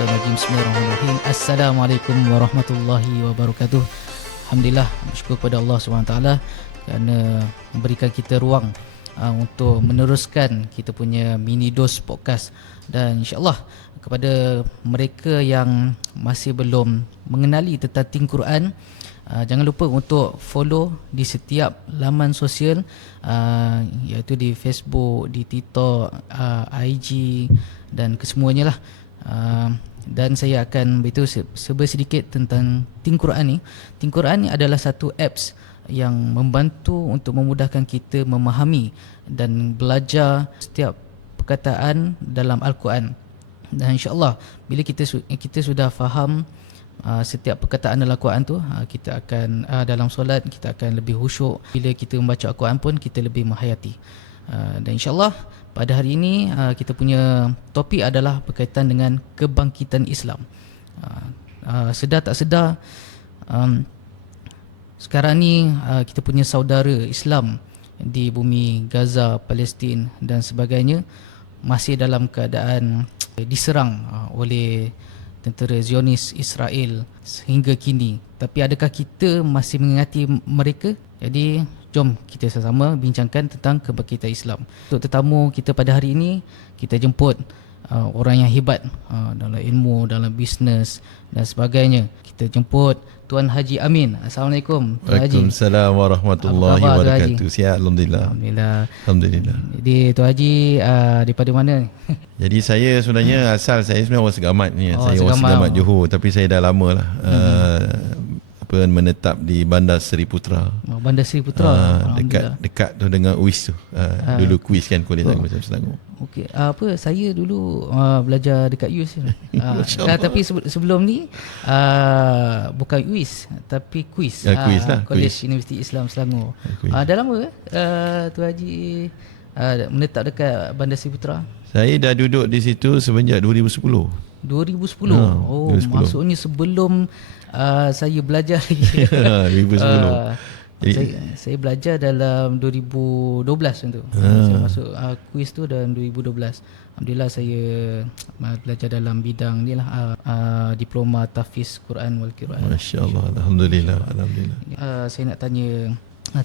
Minasyaitonirrajim. Bismillahirrahmanirrahim. Assalamualaikum warahmatullahi wabarakatuh. Alhamdulillah, bersyukur kepada Allah SWT kerana memberikan kita ruang untuk meneruskan kita punya mini dose podcast. Dan insyaAllah kepada mereka yang masih belum mengenali tentang Think Quran, jangan lupa untuk follow di setiap laman sosial, iaitu di Facebook, di TikTok, IG dan kesemuanya lah. Dan saya akan beritahu sedikit tentang Think Quran ni. Think Quran ni adalah satu apps yang membantu untuk memudahkan kita memahami dan belajar setiap perkataan dalam Al-Quran. Dan insya-Allah bila kita sudah faham setiap perkataan dalam Al-Quran tu, kita akan dalam solat kita akan lebih khusyuk. Bila kita membaca Al-Quran pun kita lebih menghayati. Dan insya-Allah pada hari ini kita punya topik adalah berkaitan dengan kebangkitan Islam. Sedar tak sedar, sekarang ni kita punya saudara Islam di bumi Gaza, Palestin dan sebagainya masih dalam keadaan diserang oleh tentera Zionis Israel sehingga kini. Tapi adakah kita masih mengingati mereka? Jadi jom kita sama-sama bincangkan tentang kebangkitan Islam. Untuk tetamu kita pada hari ini, kita jemput orang yang hebat dalam ilmu, dalam bisnes dan sebagainya. Kita jemput Tuan Haji Amin. Assalamualaikum Tuan Haji. Waalaikumsalam warahmatullahi wabarakatuh. Sihat, alhamdulillah. Alhamdulillah. Jadi Tuan Haji daripada mana? Jadi saya sebenarnya saya sebenarnya orang Segamat ni. Saya orang Segamat Johor, tapi saya dah lama lah menetap di Bandar Seri Putra. Bandar Seri Putra. Dekat tu dengan UIS tu. Dulu kuis kan kuliah macam Selangor. Okey, saya dulu belajar dekat UIS. Tapi sebelum ni bukan UIS tapi kuis. Kuis lah. College Universiti Islam Selangor. Dah lama Tuan Haji menetap dekat Bandar Seri Putra? Saya dah duduk di situ semenjak 2010. 2010. 2010. Maksudnya sebelum saya belajar lagi. 2010. Jadi, saya belajar dalam 2012 macam tu. Saya masuk kuis tu dalam 2012. Alhamdulillah saya belajar dalam bidang ni lah, diploma tahfiz Quran wal Quran. Masya-Allah, alhamdulillah. Saya nak tanya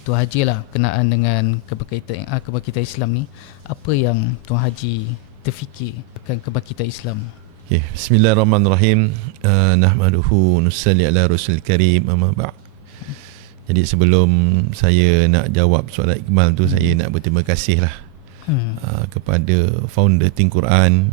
Tuan Haji lah kenaan dengan kebangkitan Islam ni. Apa yang Tuan Haji terfikir akan kebangkitan Islam? Okay. Bismillahirrahmanirrahim. Nahmaduhu nusalli ala rasul karim, amma ba'd. Jadi sebelum saya nak jawab soalan Iqmal tu, saya nak berterima kasih lah kepada founder Think Quran.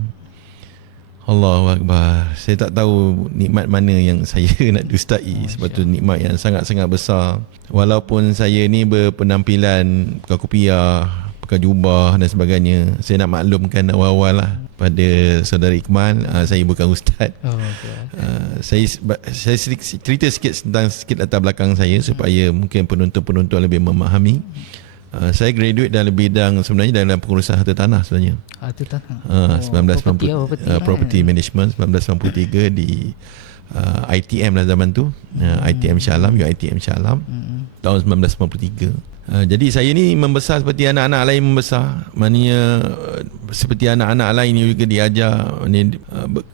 Allahu Akbar. Saya tak tahu nikmat mana yang saya nak dustai. Sebab tu nikmat yang sangat-sangat besar. Walaupun saya ni berpenampilan pakai kopiah, pakai jubah dan sebagainya, saya nak maklumkan awal-awal lah pada saudara Iqmal, saya bukan ustaz. Saya cerita sikit latar belakang saya supaya mungkin penonton-penonton lebih memahami. Saya graduate dalam bidang sebenarnya dalam pengurusan harta tanah sebenarnya. Harta tanah. Property management 1993 di ITM lah zaman tu. ITM Shah Alam, UiTM Shah Alam. Tahun 1993. Jadi saya ni membesar seperti anak-anak lain membesar. Maknanya seperti anak-anak lain juga diajar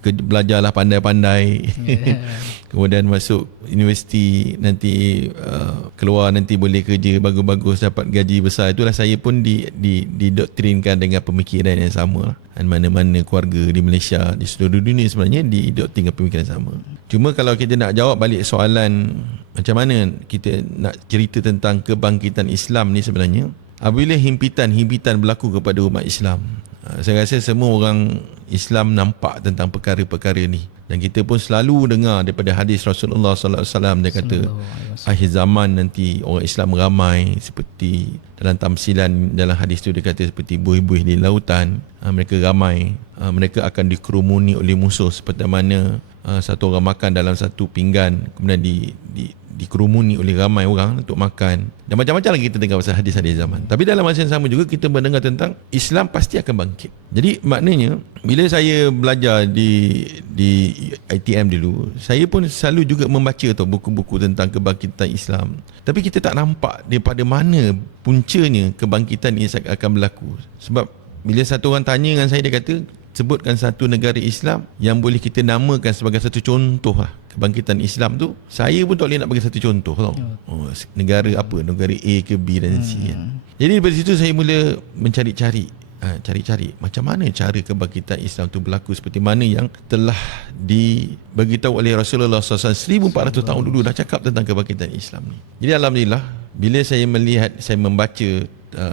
belajarlah pandai-pandai. Kemudian masuk universiti, nanti keluar nanti boleh kerja bagus-bagus, dapat gaji besar. Itulah saya pun didoktrinkan dengan pemikiran yang sama lah. Dan mana-mana keluarga di Malaysia, di seluruh dunia sebenarnya didoktrinkan pemikiran sama. Cuma kalau kita nak jawab balik soalan macam mana kita nak cerita tentang kebangkitan Islam ni sebenarnya, apabila himpitan berlaku kepada umat Islam, saya rasa semua orang Islam nampak tentang perkara-perkara ni. Dan kita pun selalu dengar daripada hadis Rasulullah sallallahu alaihi wasallam, dia kata akhir zaman nanti orang Islam ramai seperti dalam tamsilan dalam hadis tu dia kata seperti buih-buih di lautan. Mereka ramai, mereka akan dikerumuni oleh musuh seperti mana satu orang makan dalam satu pinggan, kemudian dikerumuni oleh ramai orang untuk makan. Dan macam-macam lagi kita dengar pasal hadis-hadis zaman. Tapi dalam masa yang sama juga kita mendengar tentang Islam pasti akan bangkit. Jadi maknanya bila saya belajar di ITM dulu, saya pun selalu juga membaca buku-buku tentang kebangkitan Islam. Tapi kita tak nampak daripada mana puncanya kebangkitan ini akan berlaku. Sebab bila satu orang tanya dengan saya, dia kata sebutkan satu negara Islam yang boleh kita namakan sebagai satu contoh lah kebangkitan Islam tu, saya pun tak boleh nak bagi satu contoh tau. Negara apa, negara A ke B dan C kan. Jadi daripada situ saya mula mencari-cari macam mana cara kebangkitan Islam tu berlaku, seperti mana yang telah diberitahu oleh Rasulullah SAW 1400 tahun dulu dah cakap tentang kebangkitan Islam ni. Jadi alhamdulillah bila saya melihat, saya membaca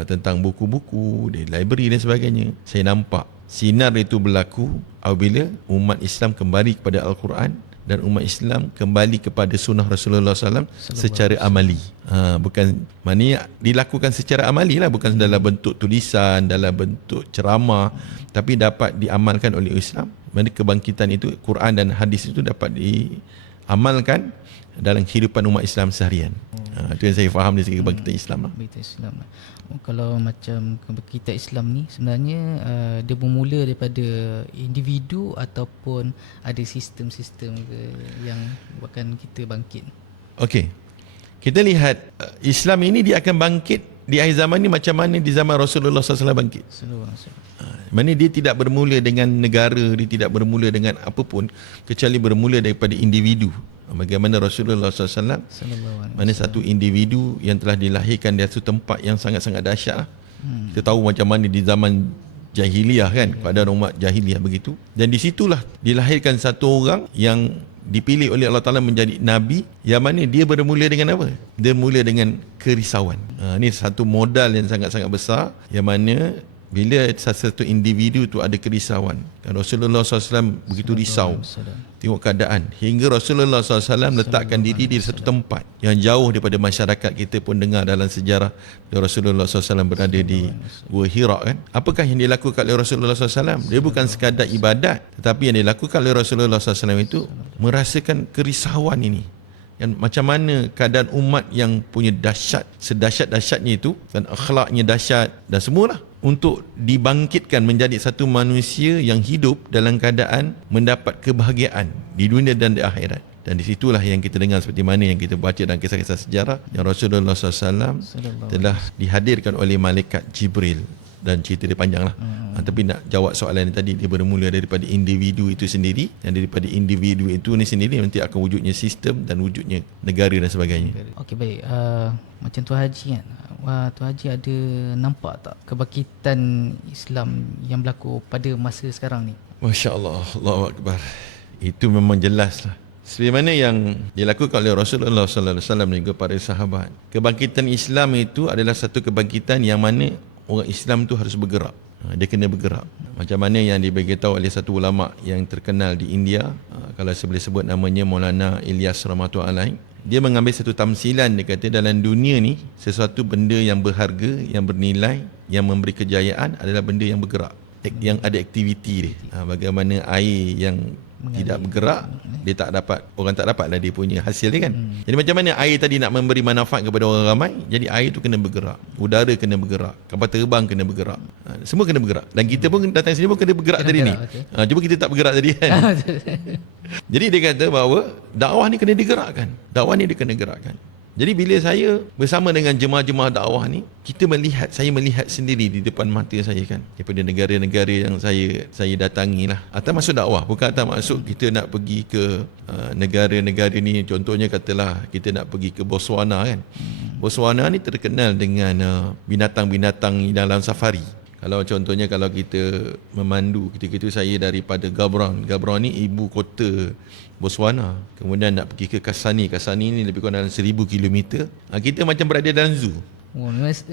tentang buku-buku di library dan sebagainya, saya nampak sinar itu berlaku apabila umat Islam kembali kepada Al-Quran dan umat Islam kembali kepada sunnah Rasulullah SAW secara amali. Bukan maknanya dilakukan secara amali lah, bukan dalam bentuk tulisan, dalam bentuk ceramah, tapi dapat diamalkan oleh Islam. Mana kebangkitan itu, Quran dan hadis itu dapat diamalkan dalam kehidupan umat Islam seharian. Itu yang saya faham dari segi kebangkitan Islam lah. Kebangkitan Islam lah. Kalau macam kebangkitan Islam ni sebenarnya dia bermula daripada individu ataupun ada sistem-sistem yang buatkan kita bangkit. Okey. Kita lihat Islam ini dia akan bangkit di akhir zaman ni macam mana di zaman Rasulullah SAW bangkit. Mana dia tidak bermula dengan negara, dia tidak bermula dengan apapun kecuali bermula daripada individu. Bagaimana Rasulullah SAW, mana satu individu yang telah dilahirkan di satu tempat yang sangat-sangat dahsyat lah. Kita tahu macam mana di zaman jahiliah kan, pada umat jahiliah begitu. Dan di situlah dilahirkan satu orang yang dipilih oleh Allah Ta'ala menjadi Nabi, yang mana dia bermula dengan apa? Dia mula dengan kerisauan. Ini satu modal yang sangat-sangat besar, yang mana bila satu individu tu ada kerisauan, kan Rasulullah SAW begitu risau tengok keadaan, hingga Rasulullah SAW letakkan diri di satu tempat yang jauh daripada masyarakat. Kita pun dengar dalam sejarah Rasulullah SAW berada di Gua Hira kan. Apakah yang dilakukan oleh Rasulullah SAW? Dia bukan sekadar ibadat, tetapi yang dilakukan oleh Rasulullah SAW itu merasakan kerisauan ini. Dan macam mana keadaan umat yang punya dahsyat, sedahsyat-dahsyatnya itu, dan akhlaknya dahsyat dan semualah, untuk dibangkitkan menjadi satu manusia yang hidup dalam keadaan mendapat kebahagiaan di dunia dan di akhirat. Dan di situlah yang kita dengar seperti mana yang kita baca dalam kisah-kisah sejarah, yang Rasulullah SAW telah dihadirkan oleh malaikat Jibril. Dan cerita dia panjang lah. Tapi nak jawab soalan tadi, dia bermula daripada individu itu sendiri, dan daripada individu itu ni sendiri nanti akan wujudnya sistem dan wujudnya negara dan sebagainya. Okey, baik. Macam Tuan Haji kan, Tuan Haji ada nampak tak kebangkitan Islam yang berlaku pada masa sekarang ni? Masya Allah, Allahu Akbar. Itu memang jelas lah. Seperti mana yang dilakukan oleh Rasulullah SAW dan juga para sahabat. Kebangkitan Islam itu adalah satu kebangkitan yang mana orang Islam tu harus bergerak. Dia kena bergerak. Macam mana yang diberitahu oleh satu ulama yang terkenal di India, kalau saya boleh sebut namanya Maulana Ilyas Rahmatullahi Alaih. Dia mengambil satu tamsilan, dia kata dalam dunia ni sesuatu benda yang berharga, yang bernilai, yang memberi kejayaan adalah benda yang bergerak, yang ada aktiviti dia. Bagaimana air yang tidak bergerak, dia tak dapat, orang tak dapatlah dia punya hasil dia kan. Jadi macam mana air tadi nak memberi manfaat kepada orang ramai, jadi air tu kena bergerak, udara kena bergerak, kapal terbang kena bergerak, semua kena bergerak. Dan kita pun datang sini pun kena bergerak tadi ni. Cuma kita tak bergerak tadi kan. Jadi dia kata bahawa dakwah ni kena digerakkan, dakwah ni dia kena gerakkan. Jadi bila saya bersama dengan jemaah-jemaah dakwah ni, saya melihat sendiri di depan mata saya kan, daripada negara-negara yang saya datangi lah. Atas masuk dakwah, bukan atas masuk kita nak pergi ke negara-negara ni. Contohnya katalah kita nak pergi ke Botswana kan. Botswana ni terkenal dengan binatang-binatang dalam safari. Kalau contohnya kalau kita memandu, ketika itu saya daripada Gaborone ni ibu kota Botswana, kemudian nak pergi ke Kasani ni lebih kurang dalam 1000 km. Kita macam berada dalam zoo.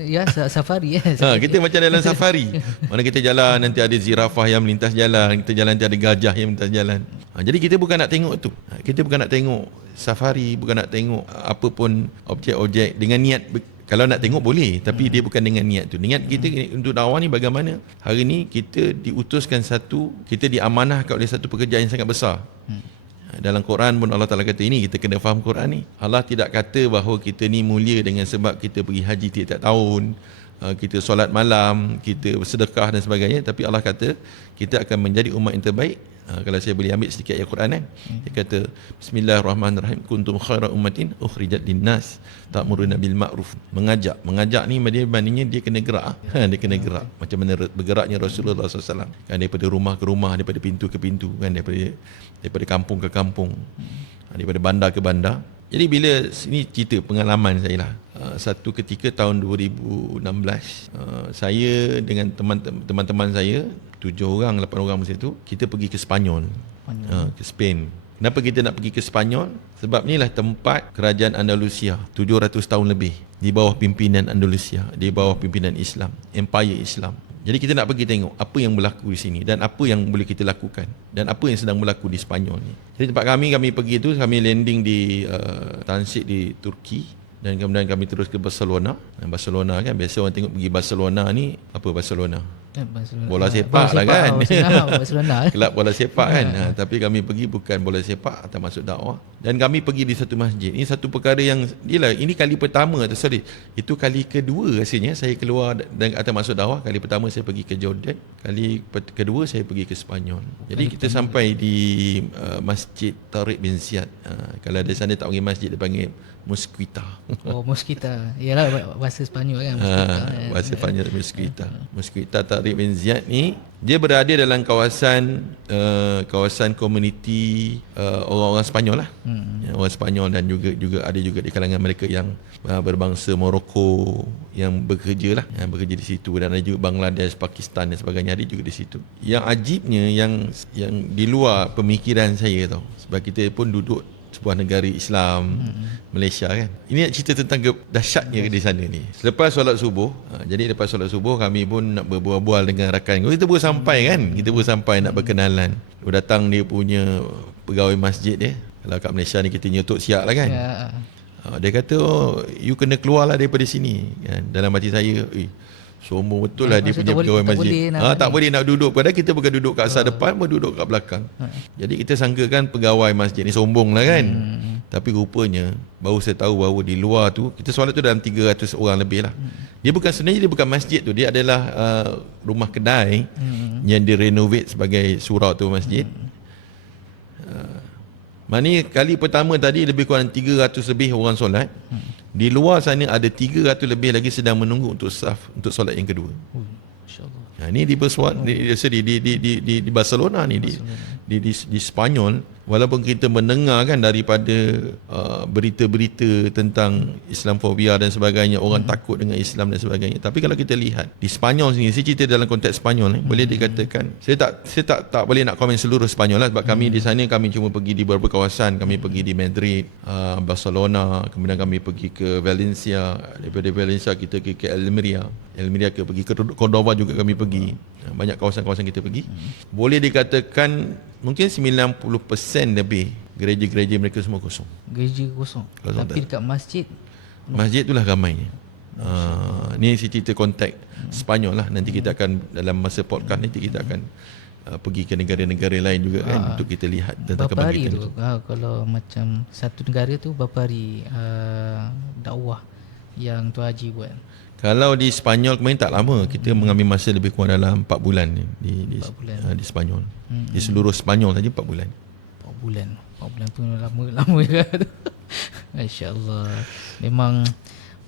Ya, safari ya. Kita macam dalam safari. Mana kita jalan nanti ada zirafah yang melintas jalan, kita jalan nanti ada gajah yang melintas jalan. Jadi kita bukan nak tengok tu. Kita bukan nak tengok safari, bukan nak tengok apa pun objek-objek dengan niat. Kalau nak tengok boleh, tapi dia bukan dengan niat tu. Niat kita untuk dakwah ni bagaimana hari ni kita diutuskan kita diamanahkan oleh satu pekerjaan yang sangat besar. Dalam Quran pun Allah Ta'ala kata ini, kita kena faham Quran ni. Allah tidak kata bahawa kita ni mulia dengan sebab kita pergi haji tiap-tiap tahun, kita solat malam, kita bersedekah dan sebagainya, tapi Allah kata kita akan menjadi umat yang terbaik. Kalau saya boleh ambil sedikit ayat Quran kan. Dia kata bismillahirrahmanirrahim, kuntum khaira ummatin ukhrijat linnas ta'muruna bil ma'ruf. Mengajak ni dia maknanya dia kena gerak. Dia kena gerak. Macam mana bergeraknya Rasulullah SAW kan, daripada rumah ke rumah, daripada pintu ke pintu kan, daripada kampung ke kampung, daripada bandar ke bandar. Jadi bila ini cerita pengalaman saya lah. Satu ketika tahun 2016, saya dengan teman-teman saya 7 orang, 8 orang masa tu, kita pergi ke Sepanyol, ke Spain. Kenapa kita nak pergi ke Sepanyol? Sebab inilah tempat kerajaan Andalusia 700 tahun lebih di bawah pimpinan Andalusia, di bawah pimpinan Islam, Empire Islam. Jadi kita nak pergi tengok apa yang berlaku di sini dan apa yang boleh kita lakukan dan apa yang sedang berlaku di Sepanyol ni. Jadi tempat kami pergi tu, kami landing di transit di Turki dan kemudian kami terus ke Barcelona. Dan Barcelona kan, biasa orang tengok pergi Barcelona ni, apa Barcelona? Bola sepak lah kan. Kelab bola sepak kan. Tapi kami pergi bukan bola sepak atau masuk dakwah. Dan kami pergi di satu masjid. Ini satu perkara yang ini kali pertama, itu kali kedua rasanya saya keluar dan atau masuk dakwah. Kali pertama saya pergi ke Jordan, kali kedua saya pergi ke Sepanyol. Jadi kita sampai di Masjid Tariq bin Ziyad. Kalau ada sana tak panggil masjid, dia panggil Mosquita. Oh, Mosquita. Yalah bahasa Sepanyol kan. Bahasa Sepanyol Mosquita. Mosquita Tariq bin Ziyad ni dia berada dalam kawasan komuniti orang-orang Sepanyol lah. Orang Sepanyol dan juga ada juga di kalangan mereka yang berbangsa Morocco yang bekerja lah, yang bekerja di situ, dan ada juga Bangladesh, Pakistan dan sebagainya ada juga di situ. Yang ajibnya yang di luar pemikiran saya tau, sebab kita pun duduk sebuah negara Islam, Malaysia kan. Ini nak cerita tentang dahsyatnya di sana ni. Selepas solat subuh, jadi lepas solat subuh kami pun nak berbual-bual dengan rakan. Kita baru sampai kan, kita baru sampai nak berkenalan. Datang dia punya pegawai masjid dia. Kalau kat Malaysia ni kita nyetuk siap lah kan. Dia kata, you kena keluarlah daripada sini kan. Dalam hati saya, sombong betul lah dia punya pegawai masjid. Tak boleh nak duduk. Padahal kita bukan duduk kat asal depan, pun duduk kat belakang. Jadi kita sangkakan pegawai masjid ni sombong lah kan. Tapi rupanya baru saya tahu bahawa di luar tu, kita solat tu dalam 300 orang lebih lah. Dia bukan masjid tu, dia adalah rumah kedai yang direnovate sebagai surau tu masjid. Maknanya kali pertama tadi lebih kurang 300 lebih orang solat. Di luar sana ada 300 lebih lagi sedang menunggu untuk saf, untuk solat yang kedua. InsyaAllah. Ini di Barcelona ni, di Sepanyol. Walaupun kita mendengar kan daripada berita-berita tentang Islamfobia dan sebagainya, orang takut dengan Islam dan sebagainya, tapi kalau kita lihat di Sepanyol sini, saya cerita dalam konteks Sepanyol ni, boleh dikatakan saya tak boleh nak komen seluruh Sepanyol lah, sebab kami di sana kami cuma pergi di beberapa kawasan. Kami pergi di Madrid, Barcelona, kemudian kami pergi ke Valencia, daripada Valencia kita ke Almeria pergi ke Cordoba juga kami pergi. Banyak kawasan-kawasan kita pergi. Boleh dikatakan mungkin 90% lebih gereja-gereja mereka semua kosong. Gereja kosong. Tapi dekat masjid itulah ramainya. Ni si cerita kontak Sepanyol lah. Nanti kita akan dalam masa podcast nanti kita akan pergi ke negara-negara lain juga kan, untuk kita lihat tentang kebangkitan itu. Kalau macam satu negara tu berapa hari dakwah yang Tuan Haji buat? Kalau di Sepanyol kemarin tak lama, kita mengambil masa lebih kurang dalam 4 bulan di Sepanyol. Di seluruh Sepanyol saja 4 bulan. 4 bulan tu lama juga tu. Masya-Allah. Memang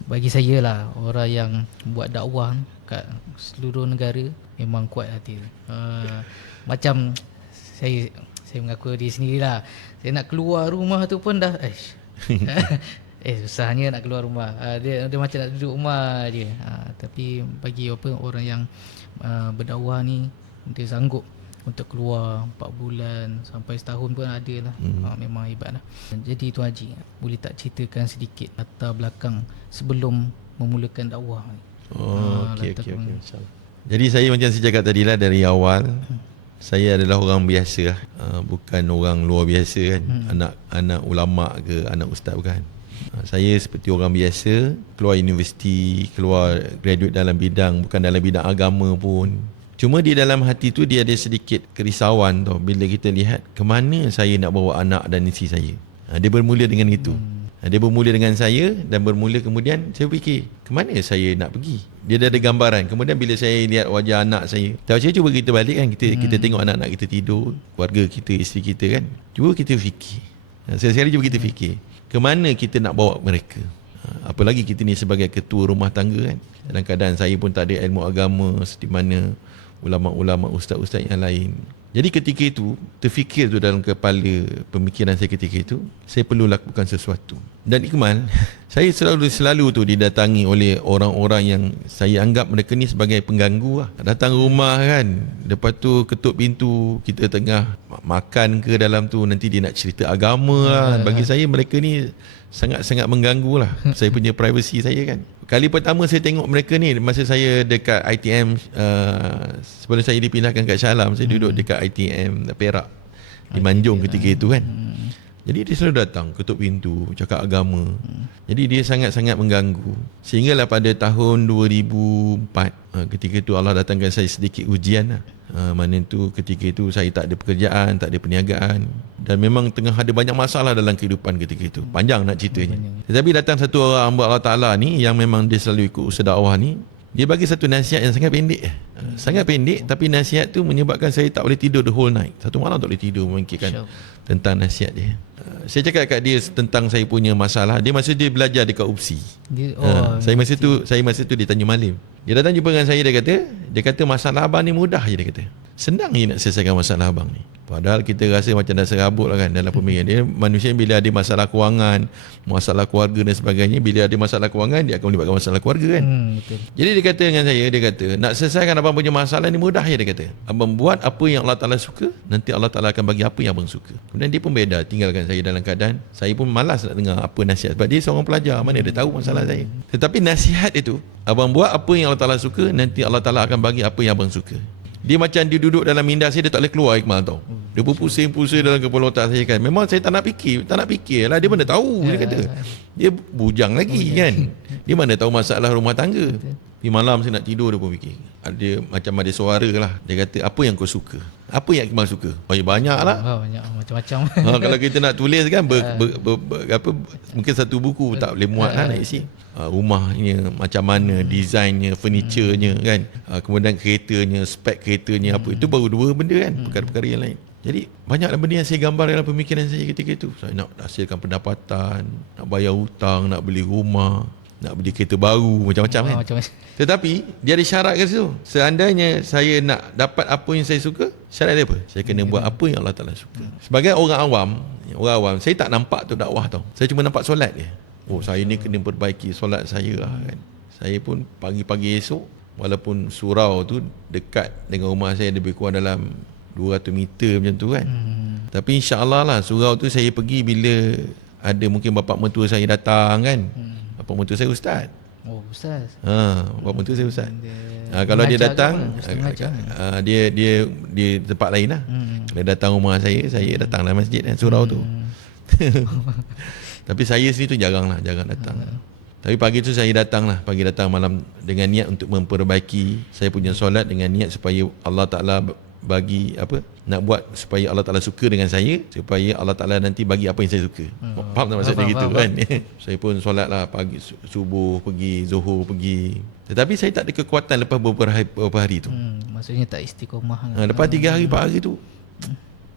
bagi saya lah, orang yang buat dakwah kat seluruh negara memang kuat hati. Macam saya mengaku diri sendirilah. Saya nak keluar rumah tu pun dah susahnya nak keluar rumah. Dia macam nak duduk rumah je. Tapi bagi orang yang berdakwah ni, dia sanggup untuk keluar 4 bulan sampai setahun pun ada lah. Memang hebat lah. Jadi Tuan Haji, boleh tak ceritakan sedikit latar belakang sebelum memulakan dakwah ni? Okey. Jadi saya macam saya cakap tadi lah, dari awal saya adalah orang biasa, bukan orang luar biasa kan. Anak ulama ke anak ustaz, bukan. Saya seperti orang biasa, keluar universiti, keluar graduate dalam bidang, bukan dalam bidang agama pun. Cuma di dalam hati tu dia ada sedikit kerisauan tau, bila kita lihat ke mana saya nak bawa anak dan isteri saya. Dia bermula dengan itu. Dia bermula dengan saya dan bermula kemudian saya fikir, ke mana saya nak pergi? Dia dah ada gambaran. Kemudian bila saya lihat wajah anak saya, saya cuba kita balik kan, kita tengok anak-anak kita tidur, keluarga kita, isteri kita kan. Cuba kita fikir. Sekali-sekali cuba kita fikir, ke mana kita nak bawa mereka? Apalagi kita ni sebagai ketua rumah tangga kan. Dalam keadaan saya pun tak ada ilmu agama seperti mana ulama-ulama, ustaz-ustaz yang lain. Jadi ketika itu, terfikir tu dalam kepala pemikiran saya ketika itu, saya perlu lakukan sesuatu. Dan Iqmal, saya selalu tu didatangi oleh orang-orang yang saya anggap mereka ni sebagai pengganggu lah. Datang rumah kan, lepas tu ketuk pintu, kita tengah makan ke dalam tu, nanti dia nak cerita agama lah. Bagi saya mereka ni sangat-sangat mengganggu lah saya punya privacy saya kan. Kali pertama saya tengok mereka ni masa saya dekat ITM, sebelum saya dipindahkan kat Shah Alam, saya duduk dekat ITM Perak di Manjung ketika itu kan. Jadi dia selalu datang ketuk pintu, cakap agama. Jadi dia sangat-sangat mengganggu. Sehinggalah pada tahun 2004, ketika itu Allah datangkan saya sedikit ujian lah. Mana tu ketika itu saya tak ada pekerjaan, tak ada perniagaan, dan memang tengah ada banyak masalah dalam kehidupan ketika itu. Panjang nak ceritanya. Tetapi datang satu orang hamba Allah Ta'ala ni yang memang dia selalu ikut usaha dakwah ni. Dia bagi satu nasihat yang sangat pendek. Sangat pendek, tapi nasihat tu menyebabkan saya tak boleh tidur the whole night. Satu malam tak boleh tidur memikirkan tentang nasihat dia. Saya cakap kat dia tentang saya punya masalah. Dia masa dia belajar dekat UPSI. Saya masa tu dia tanya malim. Dia datang jumpa dengan saya, dia kata masalah abang ni mudah je, dia kata. Senang je nak selesaikan masalah abang ni. Padahal kita rasa macam dah serabut lah kan dalam pemikiran dia. Manusia bila ada masalah kewangan, masalah keluarga dan sebagainya, bila ada masalah kewangan, dia akan melibatkan masalah keluarga kan. Betul. Jadi dia kata dengan saya, dia kata nak selesaikan abang punya masalah ni mudah je, dia kata. Abang buat apa yang Allah Ta'ala suka, nanti Allah Ta'ala akan bagi apa yang abang suka. Kemudian dia pun beda, tinggalkan saya dalam keadaan saya pun malas nak dengar apa nasihat, sebab dia seorang pelajar, mana dia tahu masalah saya. Tetapi nasihat itu, abang buat apa yang Allah Ta'ala suka, nanti Allah Ta'ala akan bagi apa yang abang suka. Dia macam dia duduk dalam minda saya, dia tak boleh keluar Iqmal tau. Dia berpusing-pusing dalam kepala otak saya kan. Memang saya tak nak fikir lah. Dia mana tahu, dia kata. Dia bujang lagi kan. Dia mana tahu masalah rumah tangga. Di malam saya nak tidur, dia pun fikir. Dia macam ada suara lah. Dia kata, apa yang kau suka? Apa yang Iqmal suka? Oh, banyak lah. Banyak macam-macam. Kalau kita nak tulis kan, mungkin satu buku tak boleh muat lah nak isi. Rumahnya macam mana, desainnya, furniturnya kan, kemudian keretanya, spek keretanya apa, itu baru dua benda kan, perkara-perkara yang lain. Jadi banyaklah benda yang saya gambar dalam pemikiran saya ketika itu. Saya nak hasilkan pendapatan, nak bayar hutang, nak beli rumah, nak beli kereta baru, macam-macam kan. Tetapi dia ada syarat kat situ. Seandainya saya nak dapat apa yang saya suka, syarat dia apa? Saya kena buat apa yang Allah Ta'ala suka. Sebagai orang awam, saya tak nampak tu dakwah tau. Saya cuma nampak solat dia. Oh, saya ni kena perbaiki solat saya lah kan. Saya pun pagi-pagi esok, walaupun surau tu dekat dengan rumah saya, lebih kurang dalam 200 meter macam tu kan. Tapi insya-Allah lah surau tu saya pergi bila ada mungkin bapak mertua saya datang kan. Bapak mertua saya ustaz. Oh, ustaz. Bapak mertua saya ustaz. Kalau dia datang, dia tempat lain lah. Dia datang rumah saya datanglah masjid kan, surau tu. Tapi saya sendiri tu jarang datang. Tapi pagi tu saya datang malam dengan niat untuk memperbaiki saya punya solat, dengan niat supaya Allah Ta'ala bagi apa, nak buat supaya Allah Ta'ala suka dengan saya, supaya Allah Ta'ala nanti bagi apa yang saya suka. Faham tak maksudnya gitu kan? Saya pun solat lah pagi, subuh pergi, zuhur pergi. Tetapi saya tak ada kekuatan lepas beberapa hari tu. Maksudnya tak istiqomah. Lepas 3 hari 4 hari tu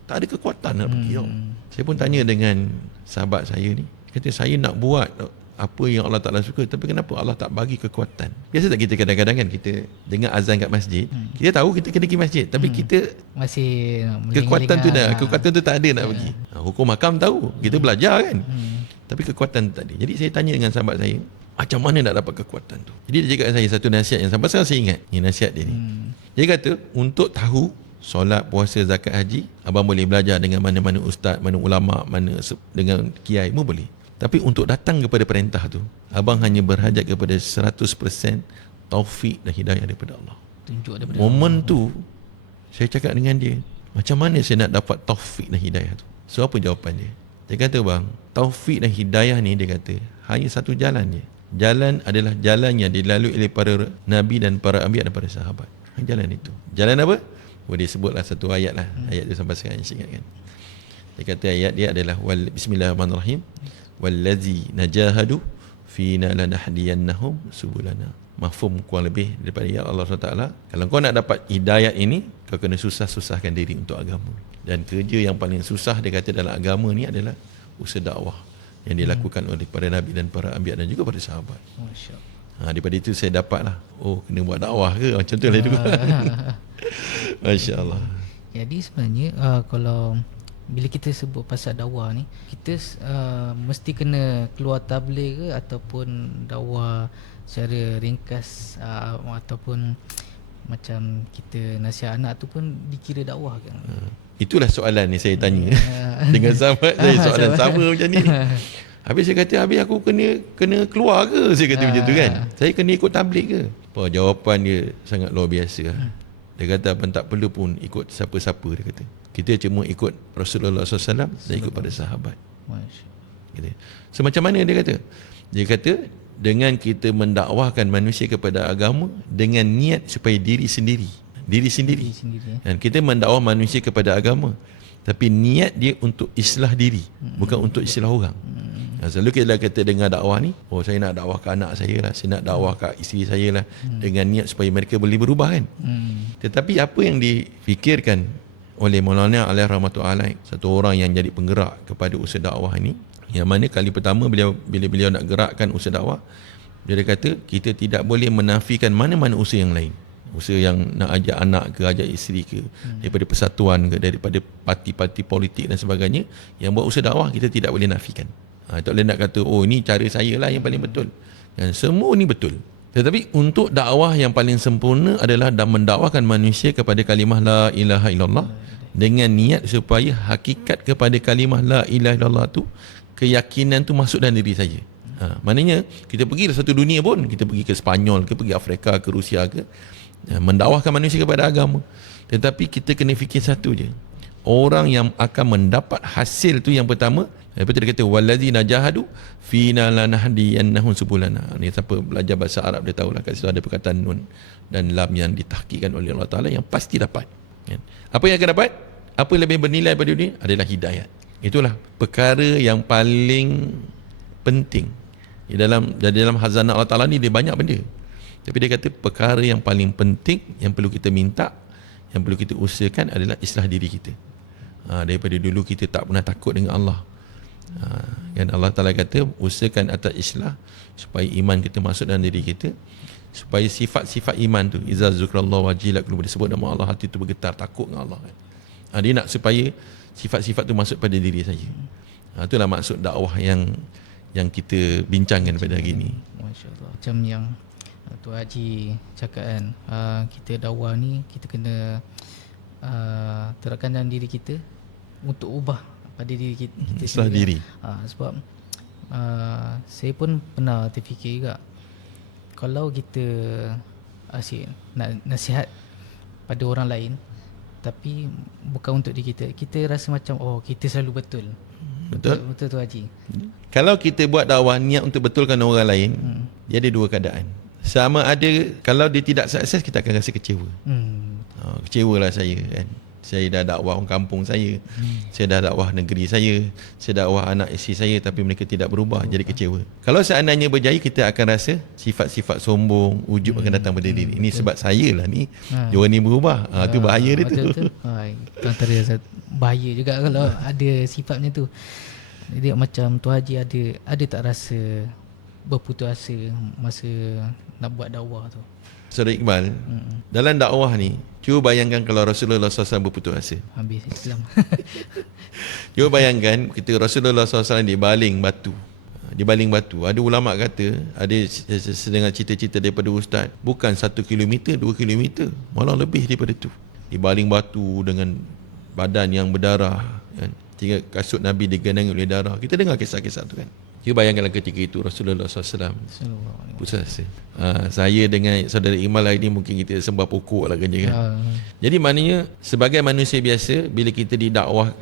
tak ada kekuatan nak pergi tau. Saya pun tanya dengan sahabat saya ni, kata saya nak buat apa yang Allah Ta'ala suka, tapi kenapa Allah tak bagi kekuatan? Biasa tak kita kadang-kadang kan, kita dengar azan kat masjid, kita tahu kita kena pergi masjid, tapi kita masih kekuatan tu tak ada nak pergi. Hukum hakam tahu, kita belajar kan, tapi kekuatan tak ada. Jadi saya tanya dengan sahabat saya, macam mana nak dapat kekuatan tu? Jadi dia cakap dengan saya satu nasihat yang sampai sekarang saya ingat. Ini nasihat dia ni. Dia kata, untuk tahu solat, puasa, zakat, haji, abang boleh belajar dengan mana-mana ustaz, mana ulama, mana dengan kiai pun boleh. Tapi untuk datang kepada perintah tu, abang hanya berhajat kepada 100% taufik dan hidayah daripada Allah. Tunjuk daripada Momen Allah tu, saya cakap dengan dia, macam mana saya nak dapat taufik dan hidayah tu? So apa jawapan dia? Dia kata, bang, taufik dan hidayah ni, dia kata, hanya satu jalan je. Jalan adalah jalan yang dilalui oleh para nabi dan para anbiya dan para sahabat. Jalan itu. Jalan apa? Dia sebutlah satu ayat lah. Ayat tu sampai sekarang saya ingatkan. Dia kata ayat dia adalah Bismillahirrahmanirrahim. wallazi najahadu fina lanahdiyannahum subulana. Mafhum kurang lebih daripada ayat Allah SWT. Kalau kau nak dapat hidayat ini, kau kena susah-susahkan diri untuk agama. Dan kerja yang paling susah dia kata dalam agama ni adalah usaha dakwah yang dilakukan oleh para nabi dan para anbiya dan juga para sahabat. Masya-Allah. Daripada itu saya dapatlah, kena buat dakwah ke macam tu lah itu. Masya-Allah. Jadi sebenarnya kalau bila kita sebut pasal dakwah ni, kita mesti kena keluar tabligh ke ataupun dakwah secara ringkas, ataupun macam kita nasihat anak tu pun dikira dakwah kan? Itulah soalan ni saya tanya dengan sahabat saya, soalan sama macam ni. Habis saya kata, habis aku kena keluar ke? Saya kata macam tu kan. Saya kena ikut tabligh ke? Jawapan dia sangat luar biasa. Dia kata abang tak perlu pun ikut siapa-siapa, dia kata. Kita cuma ikut Rasulullah SAW dan ikut pada sahabat. Gitu. So macam mana dia kata? Dia kata dengan kita mendakwahkan manusia kepada agama dengan niat supaya diri sendiri. Dan kita mendakwah manusia kepada agama, tapi niat dia untuk islah diri, bukan untuk islah orang. Selalu kita kata dengar dakwah ni, saya nak dakwah ke anak saya lah, saya nak dakwah ke isteri saya lah, dengan niat supaya mereka boleh berubah kan. Tetapi apa yang difikirkan oleh Maulana alaih rahmatullahi, satu orang yang jadi penggerak kepada usaha dakwah ini, yang mana kali pertama bila beliau nak gerakkan usaha dakwah, dia kata kita tidak boleh menafikan mana-mana usaha yang lain. Usaha yang nak ajak anak ke, ajak isteri ke, daripada persatuan ke, daripada parti-parti politik dan sebagainya, yang buat usaha dakwah kita tidak boleh nafikan. Tak boleh nak kata ini cara saya lah yang paling betul. Dan semua ni betul. Tetapi untuk dakwah yang paling sempurna adalah mendakwahkan manusia kepada kalimah la ilaha illallah dengan niat supaya hakikat kepada kalimah la ilaha illallah tu, keyakinan tu masuk dalam diri saya. Maknanya kita pergi ke satu dunia pun, kita pergi ke Sepanyol ke, pergi Afrika ke, Rusia ke, mendakwahkan manusia kepada agama. Tetapi kita kena fikir satu je, orang yang akan mendapat hasil tu yang pertama, lepas tu dia kata wallazi najahadu fina lanahdiyannahum subulana. Ni siapa belajar bahasa Arab dia tahulah, kat situ ada perkataan nun dan lam yang ditahqiqkan oleh Allah Taala yang pasti dapat. Apa yang akan dapat? Apa yang lebih bernilai pada dunia adalah hidayat. Itulah perkara yang paling penting. Di dalam hazanah Allah Taala ni dia banyak benda. Tapi dia kata perkara yang paling penting yang perlu kita minta, yang perlu kita usahakan adalah islah diri kita. Daripada dulu kita tak pernah takut dengan Allah. Dan Allah Ta'ala kata usahakan atas islah supaya iman kita masuk dalam diri kita, supaya sifat-sifat iman tu, iza zukrallahu wajilat qulubuhum, disebut nama Allah hati tu bergetar takut dengan Allah kan. Dia nak supaya sifat-sifat tu masuk pada diri saya. Itulah maksud dakwah yang kita bincangkan pada hari ini. Masya-Allah. Macam yang Tu Haji cakap kan, kita dakwah ni kita kena terapkan dalam diri kita untuk ubah pada diri kita Islah diri. Sebab saya pun pernah terfikir juga, kalau kita asyik nak nasihat pada orang lain tapi bukan untuk diri kita, kita rasa macam kita selalu betul. Betul tu Haji. Kalau kita buat dakwah niat untuk betulkan orang lain, dia ada dua keadaan. Sama ada kalau dia tidak sukses, kita akan rasa kecewa. Kecewalah saya kan. Saya dah dakwah orang kampung saya, saya dah dakwah negeri saya dakwah anak isteri saya, tapi mereka tidak berubah, jadi kecewa. Kalau seandainya berjaya, kita akan rasa sifat-sifat sombong, ujub akan datang pada diri. Ini sebab saya lah ni, diorang ni berubah. Itu bahaya dia tu. Itu antara bahaya juga kalau ada sifatnya tu. Jadi macam Tu Haji ada tak rasa berputus asa masa nak buat dakwah tu? Saudara Iqbal, dalam dakwah ni, cuba bayangkan kalau Rasulullah SAW berputus asa. Habis Islam. Cuba bayangkan ketika Rasulullah SAW dibaling batu. Ada ulama kata, ada sedengar cerita-cerita daripada ustaz, bukan 1 kilometer, 2 kilometer, malah lebih daripada tu. Dibaling batu dengan badan yang berdarah kan. Tinggal kasut Nabi digenangi oleh darah. Kita dengar kisah-kisah tu kan. Cuba bayangkanlah ketika itu Rasulullah SAW putus asa. Saya dengan saudara Iqbal hari ni mungkin kita sembah pokok lah kerja kan. Jadi maknanya sebagai manusia biasa, bila kita bila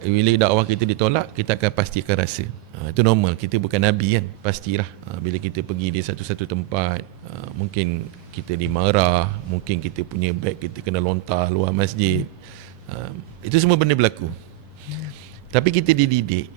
dakwah kita ditolak, kita akan pastikan rasa. Itu normal, kita bukan Nabi kan. Pastilah bila kita pergi di satu-satu tempat, mungkin kita dimarah, mungkin kita punya beg kita kena lontar luar masjid. Itu semua benda berlaku. Tapi kita dididik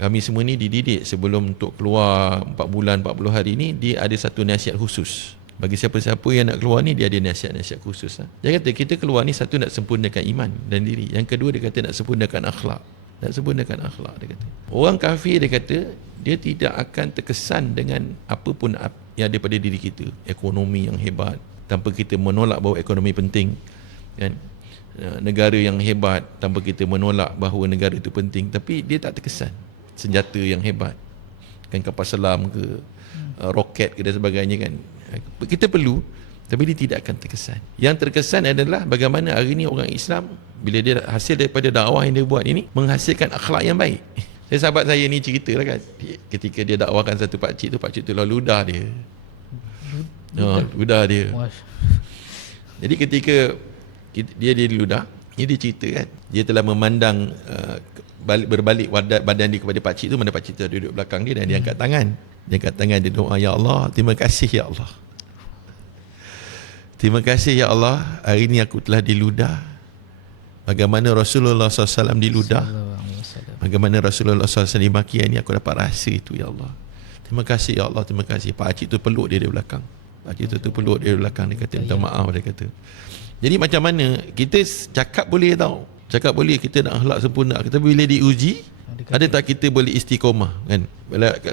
Kami semua ni dididik sebelum untuk keluar 4 bulan 40 hari ni, dia ada satu nasihat khusus. Bagi siapa-siapa yang nak keluar ni, dia ada nasihat-nasihat khusus. Dia kata kita keluar ni, satu nak sempurnakan iman dan diri. Yang kedua dia kata nak sempurnakan akhlak. Nak sempurnakan akhlak, dia kata. Orang kafir, dia kata dia tidak akan terkesan dengan apa pun yang ada pada diri kita. Ekonomi yang hebat, tanpa kita menolak bahawa ekonomi penting, kan? Negara yang hebat, tanpa kita menolak bahawa negara itu penting, tapi dia tak terkesan. Senjata yang hebat, kan, kapal selam ke, roket ke dan sebagainya, kan, kita perlu, tapi dia tidak akan terkesan. Yang terkesan adalah bagaimana hari ini orang Islam, bila dia hasil daripada dakwah yang dia buat ini, menghasilkan akhlak yang baik. Sahabat saya ni cerita lah, kan, ketika dia dakwahkan satu pakcik tu lah ludah dia. Ludah dia. Jadi ketika dia ludah, dia cerita, kan, dia telah memandang berbalik badan dia kepada pakcik tu, mana pakcik tu duduk belakang dia, dan dia angkat tangan. Dia angkat tangan, dia doa, ya Allah, terima kasih ya Allah. Terima kasih ya Allah, hari ini aku telah diludah bagaimana Rasulullah SAW diludah, bagaimana Rasulullah SAW dimaki, ini aku dapat rasa itu ya Allah. Terima kasih ya Allah, terima kasih. Pakcik tu peluk dia di belakang. Pakcik tu peluk dia di belakang, dia kata minta maaf, dia kata. Jadi macam mana kita cakap boleh tau, cakap boleh kita nak akhlak sempurna, tapi bila diuji, ada tak kita boleh istiqomah, kan?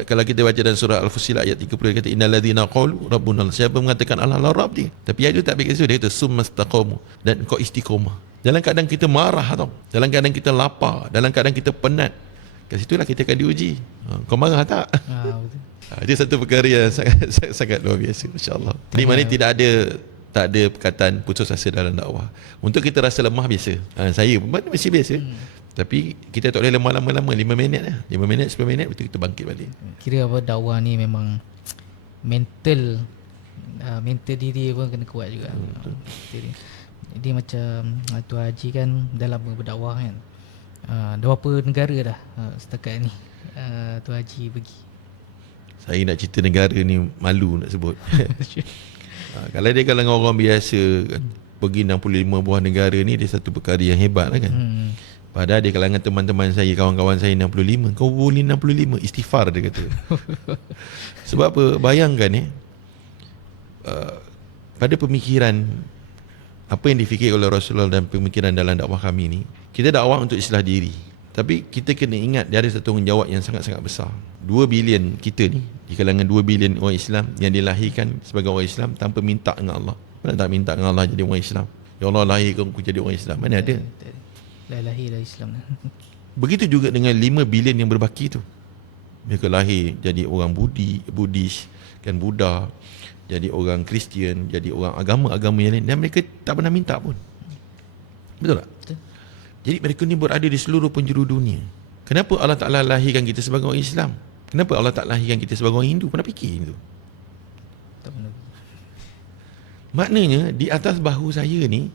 Kalau kita baca dalam surah Al-Fussilat ayat 30, dia kata innal ladzina qalu rabbuna Allah, siapa mengatakan Allah lah Rabb dia, tapi ayat tu tak baik, dia kata summastaqamu, dan kau istiqomah. Dalam keadaan kita marah tau, dalam keadaan kita lapar, dalam keadaan kita penat, kat situlah kita akan diuji. Kau marah tak? Itu satu perkara yang sangat luar biasa, masya-Allah. Di mana tak ada perkataan putus asa dalam dakwah. Untuk kita rasa lemah biasa. Saya pun mesti biasa. Tapi kita tak boleh lemah lama-lama, 5 minit lah. 5 minit, 10 minit, betul kita bangkit balik. Kira apa, dakwah ni memang mental diri pun kena kuat juga. Jadi macam Tuan Haji kan dah lama berdakwah, kan. Dah berapa negara dah setakat ni Tuan Haji pergi? Saya nak cerita negara ni malu nak sebut. Kalau dia kalangan orang biasa, kan, pergi 65 buah negara ni, dia satu perkara yang hebat lah, kan. Padahal di kalangan teman-teman saya, kawan-kawan saya 65. Kau boleh 65? Istighfar, dia kata. Sebab apa? Bayangkan pada pemikiran apa yang difikir oleh Rasulullah dan pemikiran dalam dakwah kami ni, kita dakwah untuk islah diri. Tapi kita kena ingat dia ada satu tanggungjawab yang sangat-sangat besar. 2 bilion kita ni, di kalangan 2 bilion orang Islam yang dilahirkan sebagai orang Islam tanpa minta dengan Allah. Mana tak minta dengan Allah jadi orang Islam? Ya Allah, lahirkan aku jadi orang Islam. Mana ada? Lahir dari Islam. Begitu juga dengan 5 bilion yang berbaki tu. Mereka lahir jadi orang Buddhis, kan, Buddha, jadi orang Kristian, jadi orang agama-agama yang lain, dan mereka tak pernah minta pun. Betul tak? Betul. Jadi mereka ni berada di seluruh penjuru dunia. Kenapa Allah Ta'ala lahirkan kita sebagai orang Islam? Kenapa Allah tak lahirkan kita sebagai orang Hindu? Pernah fikir itu? Tak pernah. Maknanya di atas bahu saya ni,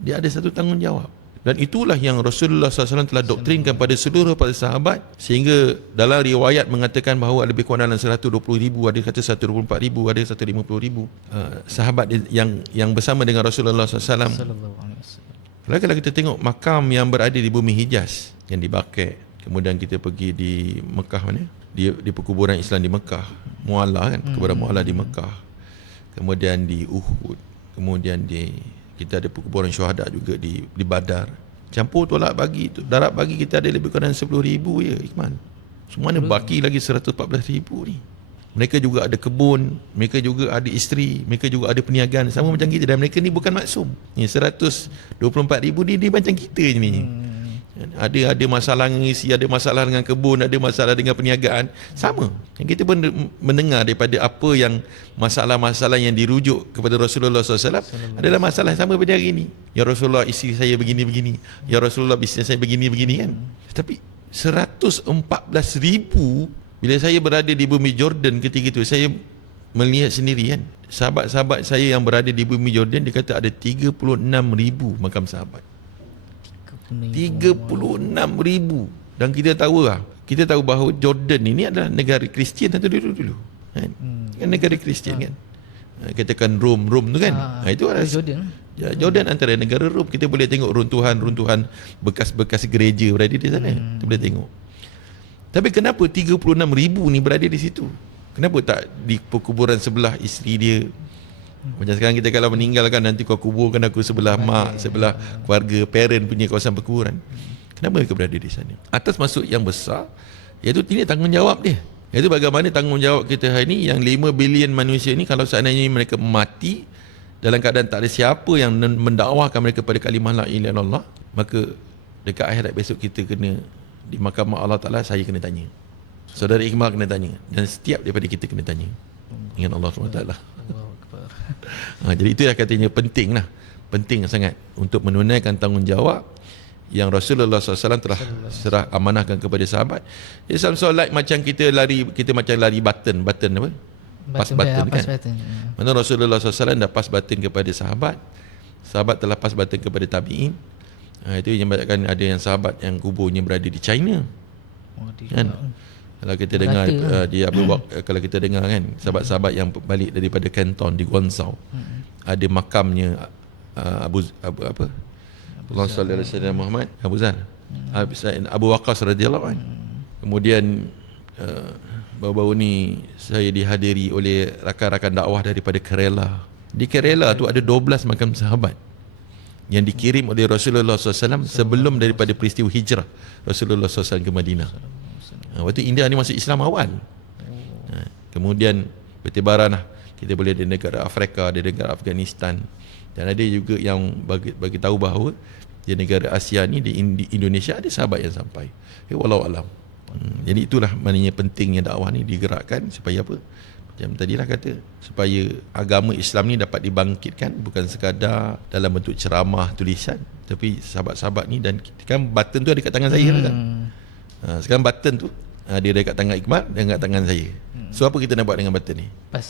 dia ada satu tanggungjawab. Dan itulah yang Rasulullah SAW telah doktrinkan pada seluruh para sahabat, sehingga dalam riwayat mengatakan bahawa lebih kurang dalam 120,000, ada kata 124,000, ada 150,000 sahabat yang bersama dengan Rasulullah SAW. Kalau kita tengok makam yang berada di bumi Hijaz, yang di Baqi', kemudian kita pergi di Mekah, mana? Di perkuburan Islam di Mekah, Mu'alla, kan, perkuburan Mu'alla di Mekah. Kemudian di Uhud, kemudian kita ada perkuburan syuhada juga di Badar. Campur tolak bagi tu, darat bagi kita ada lebih kurang 10,000 je, Ikhman. Semua ni baki lagi 114,000 ni. Mereka juga ada kebun, mereka juga ada isteri, mereka juga ada perniagaan sama macam kita, dan mereka ni bukan maksum. Ni 124,000 ni macam kita je ni. Ada masalah dengan isi, ada masalah dengan kebun, ada masalah dengan perniagaan, sama. Yang kita pun mendengar daripada apa yang masalah-masalah yang dirujuk kepada Rasulullah SAW adalah masalah sama pada hari ini. Ya Rasulullah, isteri saya begini-begini. Ya Rasulullah, bisnes saya begini-begini, kan. Tapi 114,000, bila saya berada di bumi Jordan ketika itu, saya melihat sendiri, kan. Sahabat-sahabat saya yang berada di bumi Jordan, dia kata ada 36,000 makam sahabat. 36,000. Dan kita tahu bahawa Jordan ini adalah negara Kristian dulu, kan? Kan negara Kristian, kan. Katakan Rom tu, kan. Itu adalah Jordan antara negara Rom. Kita boleh tengok runtuhan bekas-bekas gereja berada di sana. Kita boleh tengok. Tapi kenapa 36,000 ni berada di situ? Kenapa tak di perkuburan sebelah isteri dia? Macam sekarang kita kalau meninggalkan, nanti kau kuburkan aku sebelah mak, sebelah keluarga, parent punya kawasan perkuburan. Kenapa mereka berada di sana? Atas maksud yang besar, iaitu ini tanggungjawab dia. Iaitu bagaimana tanggungjawab kita hari ini yang 5 bilion manusia ni, kalau seandainya mereka mati dalam keadaan tak ada siapa yang mendakwahkan mereka pada kalimah la ilaha illallah, maka dekat akhirat besok kita kena di mahkamah Allah Ta'ala, saya kena tanya, saudara Iqmal kena tanya, dan setiap daripada kita kena tanya dengan Allah SWT. Jadi itulah katanya penting sangat untuk menunaikan tanggungjawab yang Rasulullah SAW telah serah amanahkan kepada sahabat. Islam solat macam kita macam lari button apa? Pas button kan? Mana Rasulullah SAW dah pas button kepada sahabat telah pas button kepada tabi'in. Itu yang menyebabkan ada yang sahabat yang kuburnya berada di China. Kan? Kalau kita dengar di Abu Bakar, kalau kita dengar kan, sahabat-sahabat yang balik daripada Canton di Guangzhou, ada makamnya Abu Muhammad Abu Zar, Abu Waqqas radhiyallahu anhu. Kemudian baru-baru ni saya dihadiri oleh rakan-rakan dakwah daripada Kerala. Di Kerala tu ada 12 makam sahabat yang dikirim oleh Rasulullah SAW sebelum daripada peristiwa hijrah Rasulullah SAW ke Madinah. Waktu India ni masuk Islam awal. Kemudian bertebaran lah. Kita boleh di negara Afrika, di negara Afghanistan, dan ada juga yang bagi tahu bahawa di negara Asia ni, di Indonesia ada sahabat yang sampai. Wallahu alam. Jadi itulah maknanya pentingnya dakwah ni digerakkan supaya apa? Macam tadilah kata, supaya agama Islam ni dapat dibangkitkan, bukan sekadar dalam bentuk ceramah tulisan, tapi sahabat-sahabat ni, dan kan button tu ada kat tangan saya kan. Sekarang button tu dia ada kat tangan Iqmal dan kat tangan saya. So apa kita nak buat dengan button ni? Pas.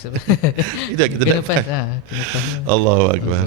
Itu kita nak pas. Kena pas. Allahu Akbar.